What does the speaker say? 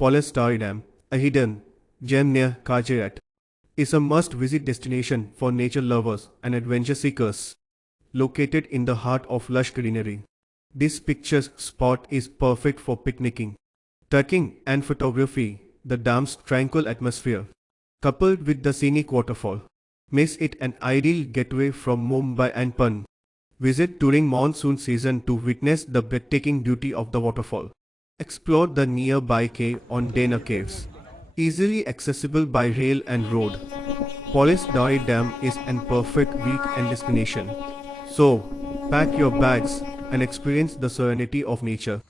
Palasdari Dam, a hidden gem near Kajirat, is a must-visit destination for nature lovers and adventure seekers. Located in the heart of lush greenery, this picturesque spot is perfect for picnicking, trekking, and photography. The dam's tranquil atmosphere, coupled with the scenic waterfall, makes it an ideal getaway from Mumbai and Pune. Visit during monsoon season to witness the breathtaking beauty of the waterfall. Explore the nearby cave on Dana Caves, easily accessible by rail and road. Palasdari Dam is an perfect weekend destination. So, pack your bags and experience the serenity of nature.